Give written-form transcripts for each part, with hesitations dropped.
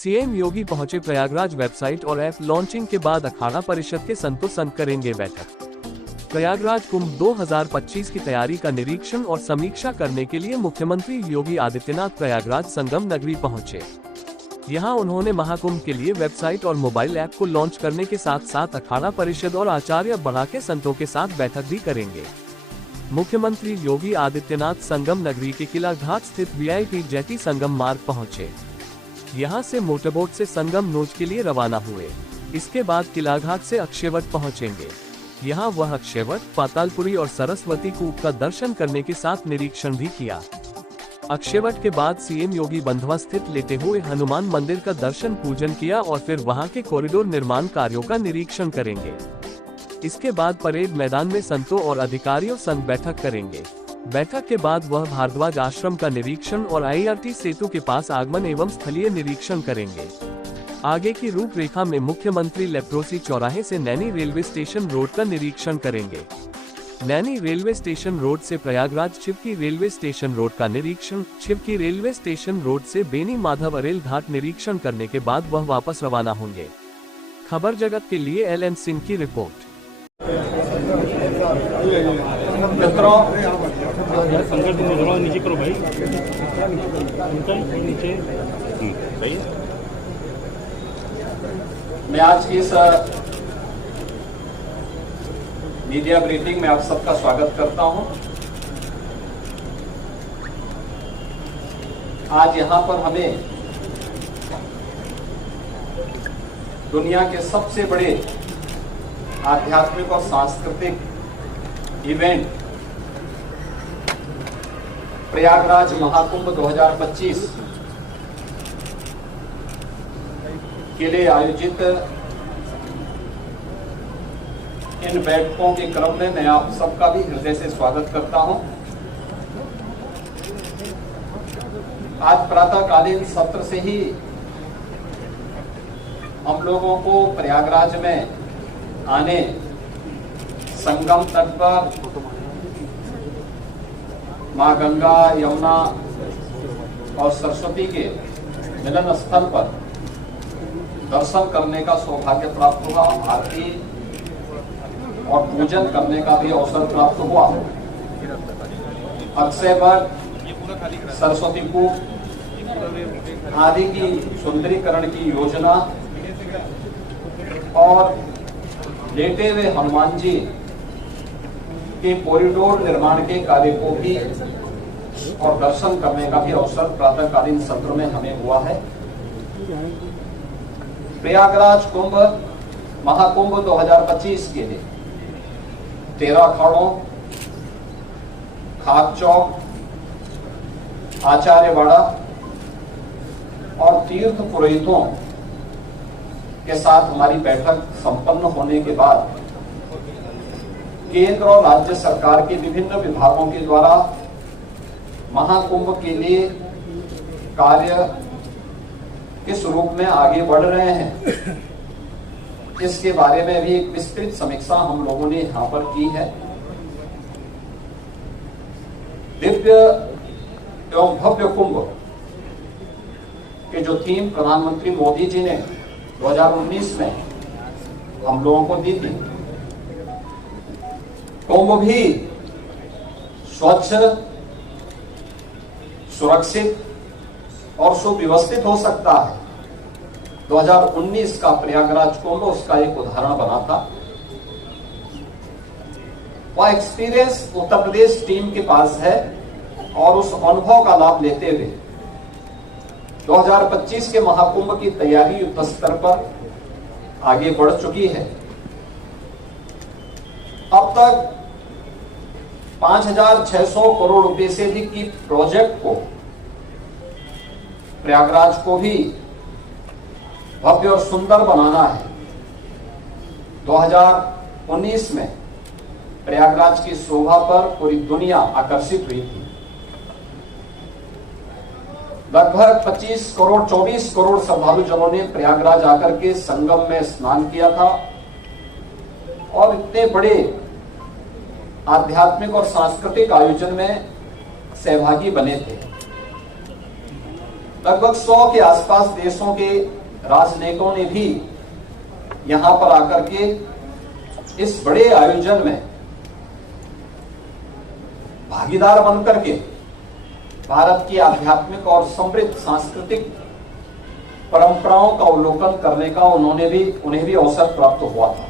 CM योगी पहुंचे Prayagraj. Website और app launching के बाद अखाड़ा परिषद के संतों संग करेंगे बैठक। प्रयागराज कुंभ 2025 की तैयारी का निरीक्षण और समीक्षा करने के लिए मुख्यमंत्री योगी आदित्यनाथ प्रयागराज संगम नगरी पहुंचे। यहां उन्होंने महाकुंभ के लिए वेबसाइट और मोबाइल ऐप को लॉन्च करने के साथ साथ अखाड़ा परिषद और आचार्य बढ़ा के संतों के साथ बैठक भी करेंगे। मुख्यमंत्री योगी आदित्यनाथ संगम नगरी के किला घाट स्थित वीआईपी जेटी संगम मार्ग पहुंचे। यहां से मोटरबोट से संगम नोज के लिए रवाना हुए। इसके बाद किला घाट से अक्षयवट पहुंचेंगे। यहां वह अक्षयवट, पातालपुरी और सरस्वती कूप का दर्शन करने के साथ निरीक्षण भी किया। अक्षयवट के बाद सीएम योगी बंधवा स्थित लेटे हुए हनुमान मंदिर का दर्शन पूजन किया और फिर वहां के कॉरिडोर निर्माण कार्यों का निरीक्षण करेंगे। इसके बाद परेड मैदान में संतों और अधिकारियों संग बैठक करेंगे। बैठक के बाद वह भारद्वाज आश्रम का निरीक्षण और आईआरटी सेतु के पास आगमन एवं स्थलीय निरीक्षण करेंगे। आगे की रूपरेखा में मुख्यमंत्री लेप्रोसी चौराहे से नैनी रेलवे स्टेशन रोड का निरीक्षण करेंगे। नैनी रेलवे स्टेशन रोड से प्रयागराज चिपकी रेलवे स्टेशन रोड का निरीक्षण, चिपकी रेलवे स्टेशन रोड से बेनी माधव अरेल घाट निरीक्षण करने के बाद वह वापस रवाना होंगे। खबर जगत के लिए एलएन सिंह की रिपोर्ट। नीचे करो भाई, नीचे सही। मैं आज की इस मीडिया ब्रीफिंग में आप सबका स्वागत करता हूं। आज यहां पर हमें दुनिया के सबसे बड़े आध्यात्मिक और सांस्कृतिक इवेंट प्रयागराज महाकुंभ 2025 के लिए आयोजित इन बैठकों के क्रम में मैं आप सबका भी हृदय से स्वागत करता हूं। आज प्रातःकालीन सत्र से ही हम लोगों को प्रयागराज में आने, संगम तट पर मां गंगा, यमुना और सरस्वती के मिलन स्थल पर दर्शन करने का सौभाग्य प्राप्त हुआ। आरती और पूजन करने का भी अवसर प्राप्त हुआ। अक्षयवट, सरस्वती कूप आदि की सुंदरीकरण की योजना और लेटे हुए हनुमान जी के कॉरिडोर निर्माण के कार्य को भी और दर्शन करने का भी अवसर प्रातःकालीन सत्र में हमें हुआ है। प्रयागराज कुंभ महाकुंभ 2025 के लिए 13 अखाड़ों, खाक चौक, आचार्यवाड़ा और तीर्थ पुरोहितों के साथ हमारी बैठक संपन्न होने के बाद केंद्र और राज्य सरकार के विभिन्न विभागों के द्वारा महाकुंभ के लिए कार्य किस रूप में आगे बढ़ रहे हैं, इसके बारे में भी एक विस्तृत समीक्षा हम लोगों ने यहां पर की है। दिव्य एवं भव्य कुंभ के जो थीम प्रधानमंत्री मोदी जी ने 2019 में हम लोगों को दी थी, कुंभ भी स्वच्छ, सुरक्षित और सुव्यवस्थित हो सकता है। 2019 का प्रयागराज कुंभ उसका एक उदाहरण बना था। वह एक्सपीरियंस उत्तर प्रदेश टीम के पास है और उस अनुभव का लाभ लेते हुए 2025 के महाकुंभ की तैयारी युद्ध स्तर पर आगे बढ़ चुकी है। अब तक 5,600 करोड़ रुपए से अधिक की प्रोजेक्ट को प्रयागराज को भी भव्य और सुंदर बनाना है। 2019 में प्रयागराज की शोभा पर पूरी दुनिया आकर्षित हुई थी। लगभग 25 करोड़ 24 करोड़ श्रद्धालुजनों ने प्रयागराज आकर के संगम में स्नान किया था और इतने बड़े आध्यात्मिक और सांस्कृतिक आयोजन में सहभागी बने थे। लगभग 100 के आसपास देशों के राजनेताओं ने भी यहां पर आकर के इस बड़े आयोजन में भागीदार बनकर के भारत की आध्यात्मिक और समृद्ध सांस्कृतिक परंपराओं का अवलोकन करने का उन्हें भी अवसर प्राप्त हुआ था।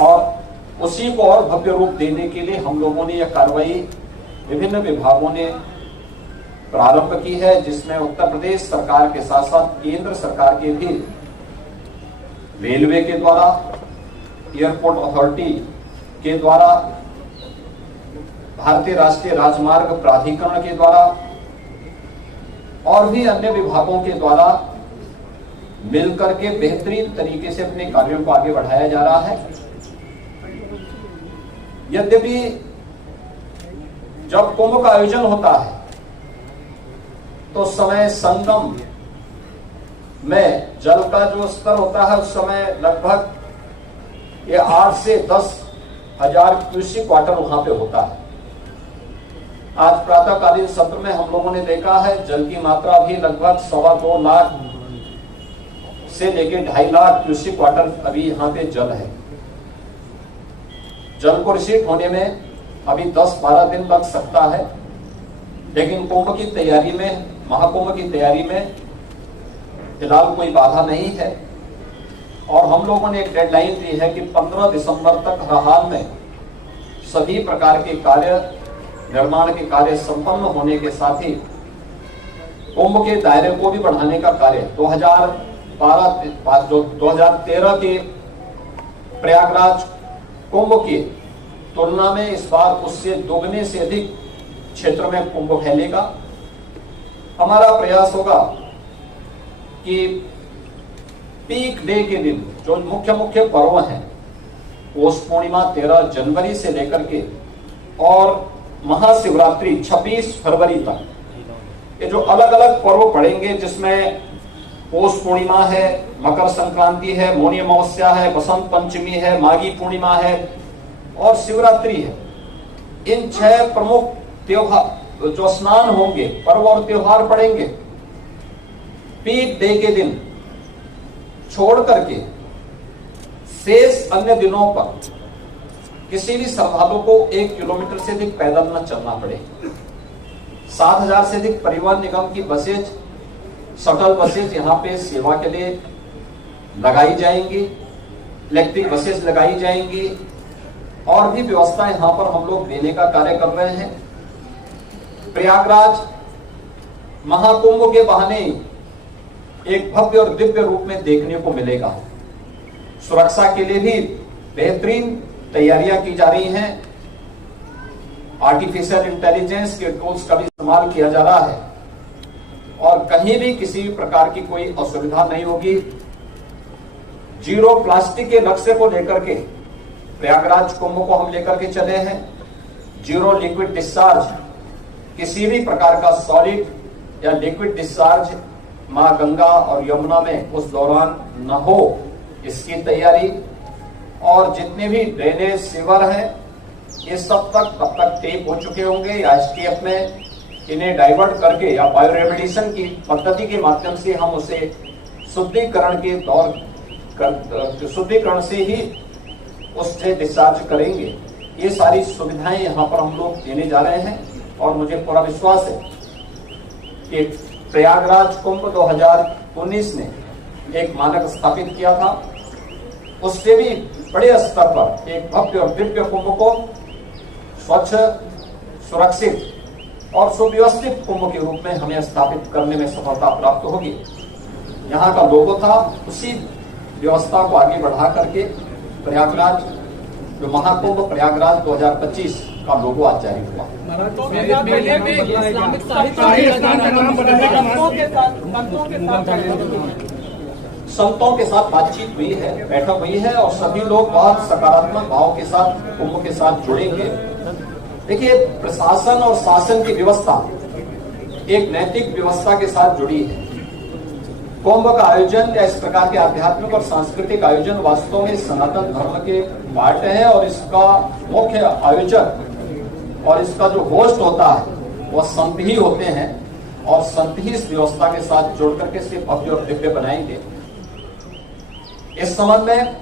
और उसी को और भव्य रूप देने के लिए हम लोगों ने यह कार्रवाई विभिन्न विभागों ने प्रारंभ की है, जिसमें उत्तर प्रदेश सरकार के साथ साथ केंद्र सरकार के भी रेलवे के द्वारा, एयरपोर्ट अथॉरिटी के द्वारा, भारतीय राष्ट्रीय राजमार्ग प्राधिकरण के द्वारा और भी अन्य विभागों के द्वारा मिलकर के बेहतरीन तरीके से अपने कार्यों को आगे बढ़ाया जा रहा है। यद्यपि जब कुंभ का आयोजन होता है तो समय संगम में जल का जो स्तर होता है उस समय लगभग ये 8 से 10 हजार क्यूसेक वाटर वहां पे होता है। आज प्रातःकालीन सत्र में हम लोगों ने देखा है जल की मात्रा भी लगभग 2.25 लाख से लेकर 2.5 लाख क्यूसेक वाटर अभी यहाँ पे जल है। जल को रिसीव होने में अभी 10-12 दिन लग सकता है, लेकिन कुंभ की तैयारी में, महाकुंभ की तैयारी में फिलहाल कोई बाधा नहीं है। और हम लोगों ने एक डेडलाइन दी है कि 15 दिसंबर तक हर हाल में सभी प्रकार के कार्य, निर्माण के कार्य संपन्न होने के साथ ही कुंभ के दायरे को भी बढ़ाने का कार्य 2013 के प्रयागराज कुंभ की तुलना में इस बार उससे दोगुने से अधिक क्षेत्र में कुंभ फैलेगा। हमारा प्रयास होगा कि पीक डे के दिन जो मुख्य पर्व हैं, पौष पूर्णिमा 13 जनवरी से लेकर के और महाशिवरात्रि 26 फरवरी तक, ये जो अलग अलग पर्व पड़ेंगे, जिसमें पौष पूर्णिमा है, मकर संक्रांति है, मौनी अमावस्या है, बसंत पंचमी है, माघी पूर्णिमा है और शिवरात्रि है। इन 6 प्रमुख त्योहार जो स्नान होंगे, पर्व और त्योहार पड़ेंगे, पीक डे के दिन छोड़ करके शेष अन्य दिनों पर किसी भी श्रद्धालु को 1 किलोमीटर से अधिक पैदल न चलना पड़े। 7,000 से अधिक परिवहन निगम की बसेज, शटल बसेज यहाँ पे सेवा के लिए लगाई जाएंगी, इलेक्ट्रिक बसेज लगाई जाएंगी और भी व्यवस्था यहाँ पर हम लोग देने का कार्य कर रहे हैं। प्रयागराज महाकुंभ के बहाने एक भव्य और दिव्य रूप में देखने को मिलेगा। सुरक्षा के लिए भी बेहतरीन तैयारियां की जा रही हैं। आर्टिफिशियल इंटेलिजेंस के टूल्स का भी इस्तेमाल किया जा रहा है और कहीं भी किसी भी प्रकार की कोई असुविधा नहीं होगी। जीरो प्लास्टिक के लक्ष्य को लेकर के प्रयागराज कुंभ को हम लेकर के चले हैं। जीरो लिक्विड डिस्चार्ज, किसी भी प्रकार का सॉलिड या लिक्विड डिस्चार्ज मां गंगा और यमुना में उस दौरान न हो, इसकी तैयारी। और जितने भी ड्रेनेज सीवर हैं, ये सब तब तक टेप हो चुके होंगे या एसटीएफ में इन्हें डाइवर्ट करके या बायोरेमेडिएशन की पद्धति के माध्यम से हम उसे शुद्धिकरण से ही उससे डिस्चार्ज करेंगे। ये सारी सुविधाएं यहाँ पर हम लोग देने जा रहे हैं और मुझे पूरा विश्वास है कि प्रयागराज कुंभ 2019 ने एक मानक स्थापित किया था, उससे भी बड़े स्तर पर एक भव्य और दिव्य कुंभ को स्वच्छ, सुरक्षित और सुव्यवस्थित कुंभ के रूप में हमें स्थापित करने में सफलता प्राप्त होगी। यहाँ का लोगो था, उसी व्यवस्था को आगे बढ़ा करके प्रयागराज जो महाकुंभ प्रयागराज 2025 का लोगो आज जारी हुआ। संतों के साथ बातचीत हुई है, बैठक हुई है और सभी लोग बहुत सकारात्मक भाव के साथ कुंभ के साथ जुड़ेंगे। देखिए, प्रशासन और शासन की व्यवस्था एक नैतिक व्यवस्था के साथ जुड़ी है। कुंभ का आयोजन या इस प्रकार के आध्यात्मिक और सांस्कृतिक आयोजन वास्तव में सनातन धर्म के पार्ट है और इसका मुख्य आयोजक और इसका जो होस्ट होता है वह संत ही होते हैं। और संत ही इस व्यवस्था के साथ जुड़ करके इसे भव्य और दिव्य बनाएंगे। इस संबंध में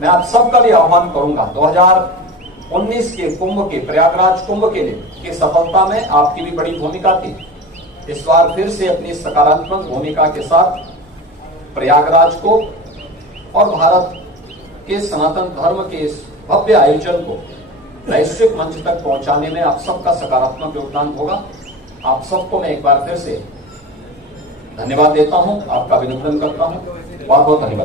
मैं आप सबका भी आह्वान करूंगा, 2019 के कुंभ के, प्रयागराज कुंभ के लिए की सफलता में आपकी भी बड़ी भूमिका थी। इस बार फिर से अपनी सकारात्मक भूमिका के साथ प्रयागराज को और भारत के सनातन धर्म के इस भव्य आयोजन को वैश्विक मंच तक पहुंचाने में आप सबका सकारात्मक योगदान होगा। आप सबको मैं एक बार फिर से धन्यवाद देता हूं, आपका अभिनंदन करता हूं। बहुत बहुत धन्यवाद।